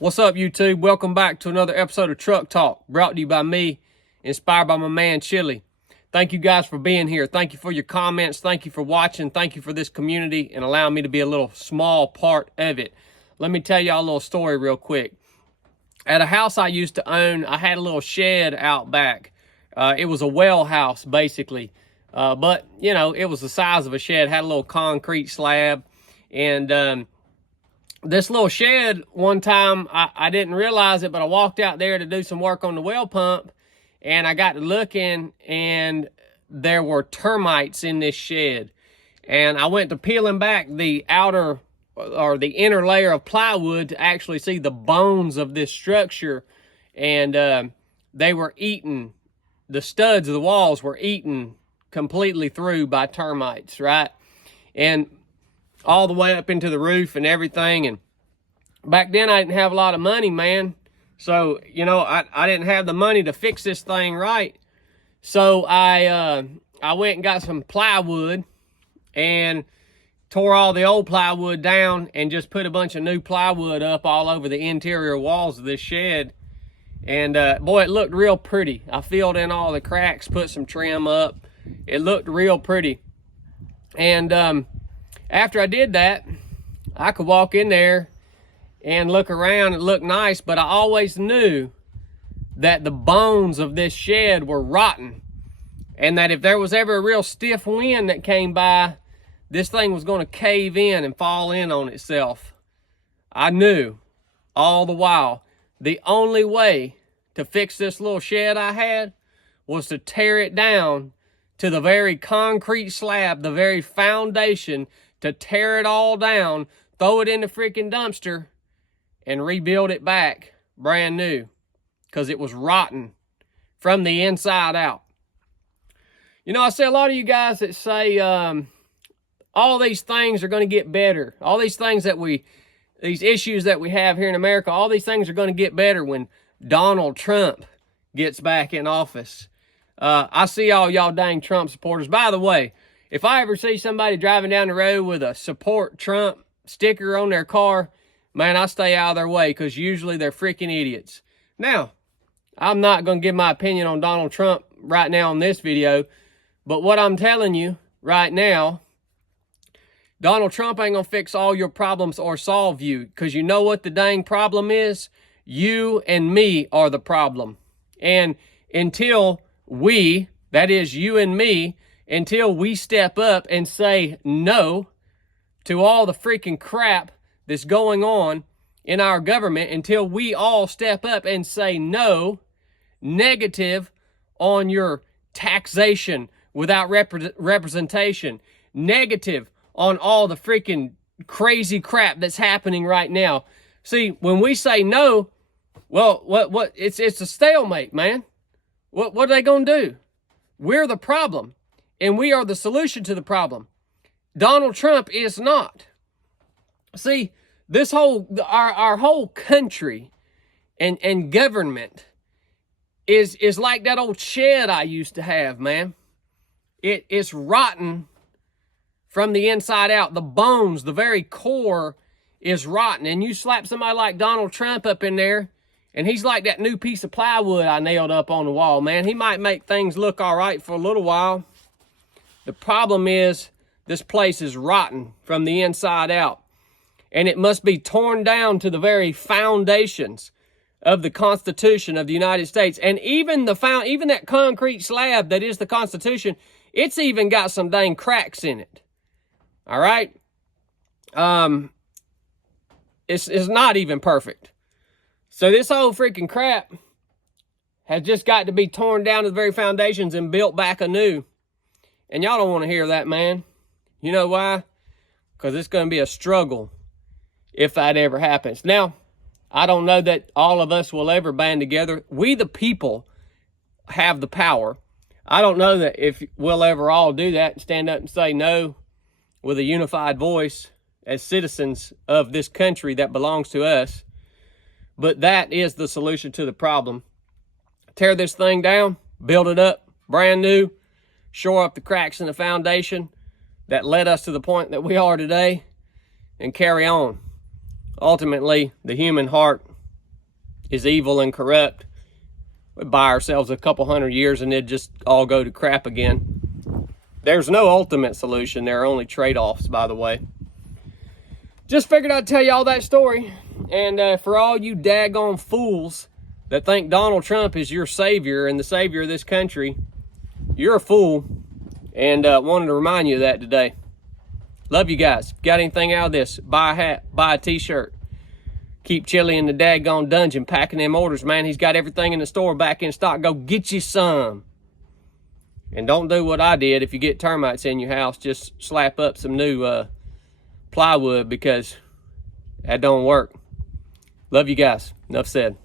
What's up, YouTube? Welcome back to another episode of Truck Talk, brought to you by me, inspired by my man, Chili. Thank you guys for being here. Thank you for your comments. Thank you for watching. Thank you for this community and allowing me to be a little small part of it. Let me tell y'all a little story real quick. At a house I used to own, I had a little shed out back. It was a well house, basically. But, you know, it was the size of a shed, had a little concrete slab. And this little shed, one time, I didn't realize it, but I walked out there to do some work on the well pump, and I got to looking, and there were termites in this shed. And I went to peeling back the outer, or the inner layer of plywood to actually see the bones of this structure, and they were eaten. The studs of the walls were eaten completely through by termites, right? And all the way up into the roof and everything. And back then I didn't have a lot of money, man. So, you know, I didn't have the money to fix this thing right. So I went and got some plywood and tore all the old plywood down and just put a bunch of new plywood up all over the interior walls of this shed. And boy, it looked real pretty. I filled in all the cracks, put some trim up. It looked real pretty. And after I did that, I could walk in there and look around and look nice, but I always knew that the bones of this shed were rotten, and that if there was ever a real stiff wind that came by, this thing was going to cave in and fall in on itself. I knew all the while the only way to fix this little shed I had was to tear it down to the very concrete slab, the very foundation, to tear it all down, throw it in the freaking dumpster, and rebuild it back brand new, because it was rotten from the inside out. You know, I see a lot of you guys that say all these things are going to get better. All these things these issues that we have here in America, all these things are going to get better when Donald Trump gets back in office. I see all y'all dang Trump supporters. By the way, if I ever see somebody driving down the road with a support Trump sticker on their car, man, I stay out of their way, because usually they're freaking idiots. Now, I'm not going to give my opinion on Donald Trump right now on this video, but what I'm telling you right now, Donald Trump ain't going to fix all your problems or solve you, because you know what the dang problem is? You and me are the problem. And until we, that is you and me, until we step up and say no to all the freaking crap that's going on in our government, until we all step up and say no, negative on your taxation without representation, negative on all the freaking crazy crap that's happening right now. See, when we say no, well, it's a stalemate, man. What are they going to do? We're the problem, and we are the solution to the problem. Donald Trump is not. See, this our whole country and government is like that old shed I used to have, man. It's rotten from the inside out. The bones, the very core is rotten. And you slap somebody like Donald Trump up in there, and he's like that new piece of plywood I nailed up on the wall, man. He might make things look all right for a little while. The problem is this place is rotten from the inside out. And it must be torn down to the very foundations of the Constitution of the United States. And even that concrete slab that is the Constitution, it's even got some dang cracks in it. All right? It's not even perfect. So this whole freaking crap has just got to be torn down to the very foundations and built back anew. And y'all don't want to hear that, man. You know why? Because it's going to be a struggle if that ever happens. Now, I don't know that all of us will ever band together. We, the people, have the power. I don't know that if we'll ever all do that and stand up and say no with a unified voice as citizens of this country that belongs to us. But that is the solution to the problem. Tear this thing down, build it up brand new, shore up the cracks in the foundation that led us to the point that we are today, and carry on. Ultimately, the human heart is evil and corrupt, we'd buy ourselves a couple 100 years and it'd just all go to crap again. There's no ultimate solution. There are only trade-offs, by the way. Just figured I'd tell y'all that story. And for all you daggone fools that think Donald Trump is your savior and the savior of this country, you're a fool. And wanted to remind you of that today. Love you guys. Got anything out of this? Buy a hat, buy a t-shirt. Keep Chili in the daggone dungeon packing them orders, man. He's got everything in the store back in stock. Go get you some. And don't do what I did. If you get termites in your house, just slap up some new plywood, because that don't work. Love you guys. Enough said.